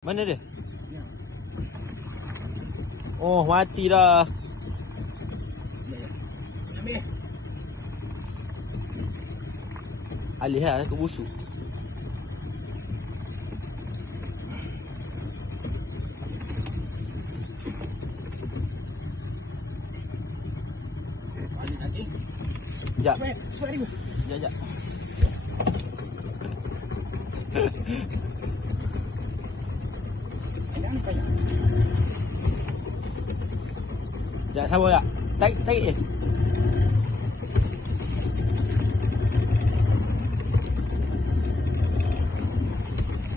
Mana dia? Oh, mati dah. Ambil. Alih lah ke busuk. Balik lagi. Sekejap. Suat ni. Sekejap. Sekejap, sabar tak? Tarik je.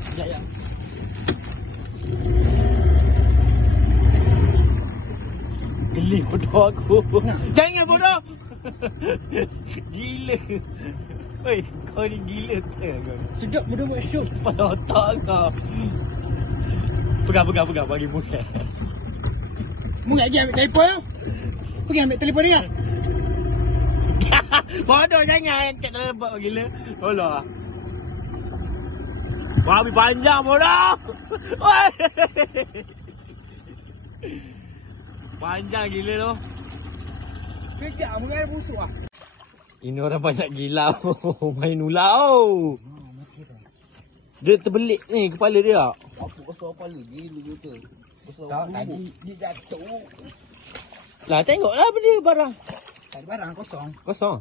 Sekejap. Geli bodoh aku. Jangan bodoh. Gila. Oi, kau ni gila tak kau? Sedap bodoh buat show. Pada otak kau. Pegang bagi muka. Mu lagi ambil telefon tu. Pergi ambil telefon dia. Bodoh jangan angkat dalam bak gila. Tolong. Babi panjang bodoh. Oi. Panjang gila tu. Kejap mu ada busuk ah. Ini orang banyak gila. Main ular. Dia terbelik ni kepala dia. Apa besar kepala gila betul. Besar tadi dia jatuh. Lah tengoklah apa dia barang. Tak ada barang kosong. Kosong.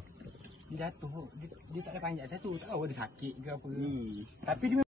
Dia jatuh. Dia tak ada panjat jatuh. Tak tahu dia sakit ke apa. Tapi dia